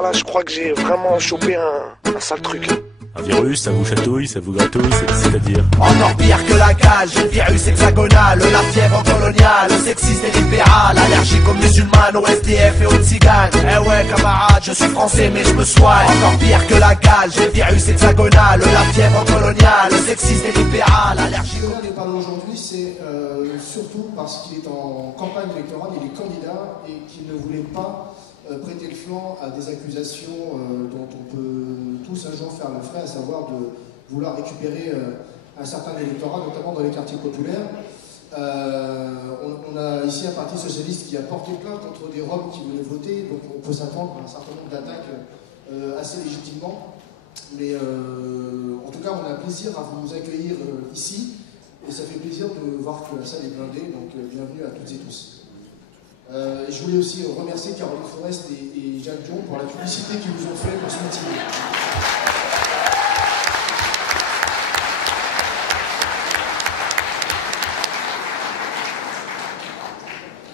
Là, je crois que j'ai vraiment chopé un sale truc. Un virus, ça vous chatouille, ça vous gratouille, c'est-à-dire Encore pire que la cage, le virus hexagonal, la fièvre coloniale, le sexisme et libéral, allergique aux musulmanes, au SDF et aux tziganes. Eh ouais camarade, je suis français mais je me soigne. Encore pire que la cage, le virus hexagonal, la fièvre coloniale, le sexisme et libéral, allergique aux... Si on parle aujourd'hui, c'est surtout parce qu'il est en campagne électorale, il est candidat et qu'il ne voulait pas prêter le flanc à des accusations dont on peut tous un jour faire le frais, à savoir de vouloir récupérer un certain électorat, notamment dans les quartiers populaires. On a ici un parti socialiste qui a porté plainte contre des Roms qui voulaient voter, donc on peut s'attendre à un certain nombre d'attaques assez légitimement. Mais en tout cas, on a plaisir à vous accueillir ici, et ça fait plaisir de voir que la salle est blindée, donc bienvenue à toutes et tous. Je voulais aussi remercier Caroline Forest et Jacques Dion pour la publicité qu'ils nous ont fait pour ce meeting.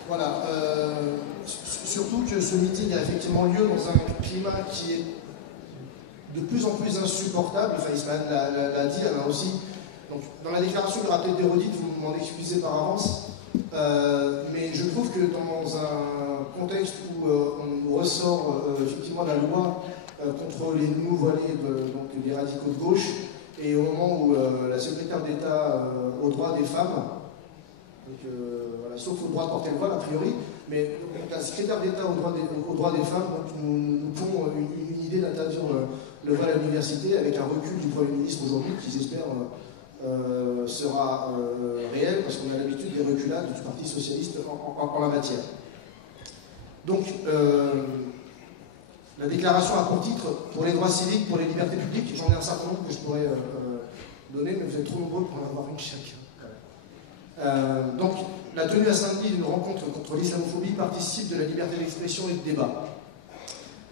Voilà. Surtout que ce meeting a effectivement lieu dans un climat qui est de plus en plus insupportable. Enfin, Ismaël l'a dit, elle a aussi. Donc, dans la déclaration de rappel d'Hérodite, vous m'en excusez par avance. Mais je trouve que dans un contexte où on ressort effectivement la loi contre les nouveaux voilés, donc les radicaux de gauche, et au moment où la secrétaire d'État aux droits des femmes, donc, voilà, sauf au droit de porter le voile a priori, mais donc, la secrétaire d'État aux droits des femmes donc, nous pond une idée d'interdire le voile à l'université avec un recul du Premier ministre aujourd'hui qui j'espère sera réel, parce qu'on a l'habitude des reculades du Parti Socialiste en la matière. Donc, la déclaration a pour titre « Pour les droits civiques, pour les libertés publiques », j'en ai un certain nombre que je pourrais donner, mais vous êtes trop nombreux pour en avoir une chacun. Donc, la tenue à Saint-Denis d'une rencontre contre l'islamophobie participe de la liberté d'expression et de débat.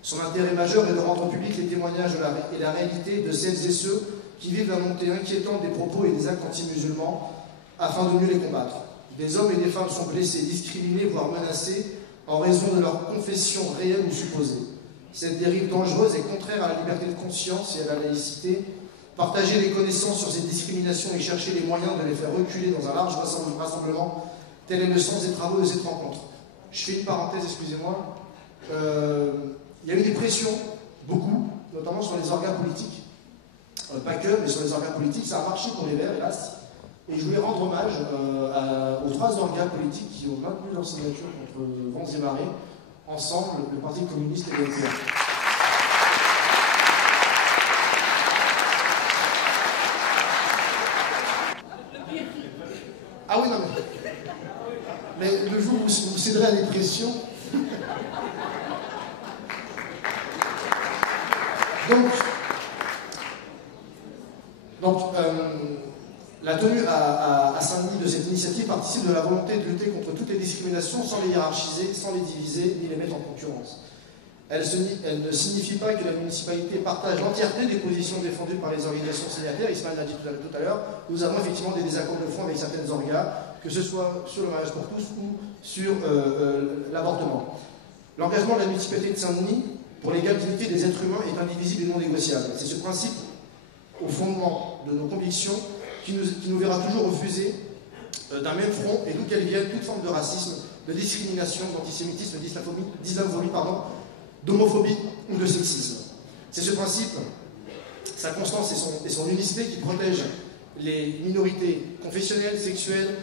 Son intérêt majeur est de rendre public les témoignages et la réalité de celles et ceux qui vivent la montée inquiétante des propos et des actes anti-musulmans afin de mieux les combattre. Des hommes et des femmes sont blessés, discriminés, voire menacés en raison de leur confession réelle ou supposée. Cette dérive dangereuse est contraire à la liberté de conscience et à la laïcité. Partager les connaissances sur ces discriminations et chercher les moyens de les faire reculer dans un large rassemblement, tel est le sens des travaux de cette rencontre. Je fais une parenthèse, excusez-moi. Il y a eu des pressions, beaucoup, notamment sur les organes politiques. Pas que, mais sur les organes politiques, ça a marché pour les Verts, hélas. Et je voulais rendre hommage aux trois organes politiques qui ont maintenu leur signature contre vents et marées, ensemble, le Parti communiste et le NPA. Ah oui, non, mais le jour où vous céderez à des pressions... Donc, la tenue à Saint-Denis de cette initiative participe de la volonté de lutter contre toutes les discriminations sans les hiérarchiser, sans les diviser, ni les mettre en concurrence. Elle ne signifie pas que la municipalité partage l'entièreté des positions défendues par les organisations signataires. Ismaël l'a dit tout à l'heure, nous avons effectivement des désaccords de fond avec certaines organes, que ce soit sur le mariage pour tous ou sur l'avortement. L'engagement de la municipalité de Saint-Denis pour l'égalité des êtres humains est indivisible et non négociable. C'est ce principe au fondement de nos convictions qui nous verra toujours refuser d'un même front, et d'où qu'elle vienne, toute forme de racisme, de discrimination, d'antisémitisme, d'islamophobie, d'homophobie ou de sexisme. C'est ce principe, sa constance et son unicité qui protègent les minorités confessionnelles, sexuelles,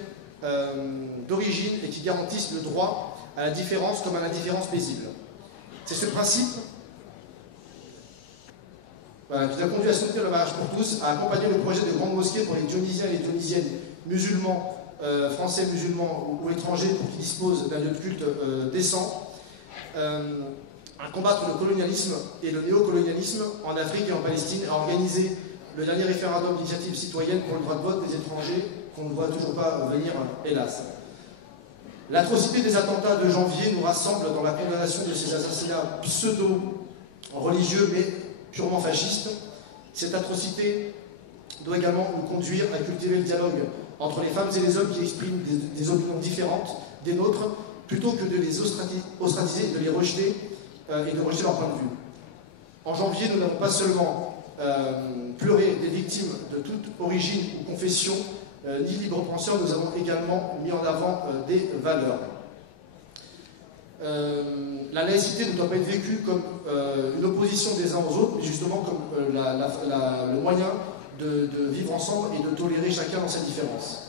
d'origine, et qui garantissent le droit à la différence comme à l'indifférence paisible. C'est ce principe qui nous a conduit à soutenir le mariage pour tous, à accompagner le projet de grande mosquée pour les Dionysiens et les Dionysiennes musulmans, français musulmans ou étrangers, pour qu'ils disposent d'un lieu de culte décent, à combattre le colonialisme et le néocolonialisme en Afrique et en Palestine, à organiser le dernier référendum d'initiative citoyenne pour le droit de vote des étrangers, qu'on ne voit toujours pas venir, hélas. L'atrocité des attentats de janvier nous rassemble dans la condamnation de ces assassinats pseudo-religieux, mais purement fascistes. Cette atrocité doit également nous conduire à cultiver le dialogue entre les femmes et les hommes qui expriment des opinions différentes des nôtres, plutôt que de les ostratiser et de les rejeter, et de rejeter leur point de vue. En janvier, nous n'avons pas seulement pleuré des victimes de toute origine ou confession, ni libre penseur, nous avons également mis en avant des valeurs. La laïcité ne doit pas être vécue comme une opposition des uns aux autres, mais justement comme le moyen de vivre ensemble et de tolérer chacun dans sa différence.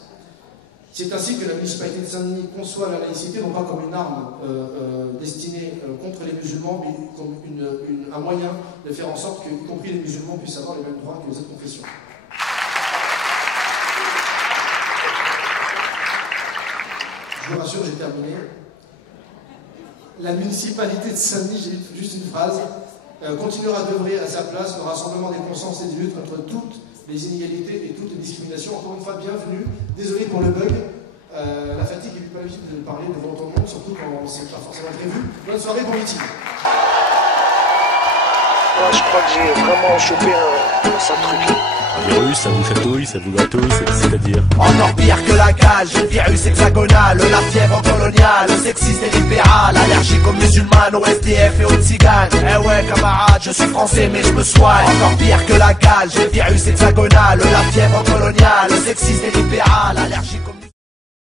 C'est ainsi que la municipalité de Saint-Denis conçoit la laïcité non pas comme une arme destinée contre les musulmans, mais comme un moyen de faire en sorte que, y compris les musulmans, puissent avoir les mêmes droits que les autres confessions. Je vous rassure, j'ai terminé. La municipalité de Saint-Denis, j'ai juste une phrase, continuera d'œuvrer à sa place le rassemblement des consciences et des luttes contre toutes les inégalités et toutes les discriminations. Encore une fois, bienvenue. Désolé pour le bug. La fatigue n'est pas possible de parler devant tout le monde, surtout quand c'est pas forcément prévu. Bonne soirée, bon meeting. Ouais, je crois que j'ai vraiment chopé un sale truc. Un virus, ça vous chatouille, ça vous gratouille, c'est-à-dire? Encore pire que la cale, j'ai le virus hexagonal, la fièvre coloniale, sexiste et libéral, allergique aux musulmanes, aux SDF et aux tziganes. Eh ouais camarade, je suis français mais je me soigne. Encore pire que la cale, j'ai le virus hexagonal, la fièvre coloniale, sexiste et libéral, allergique aux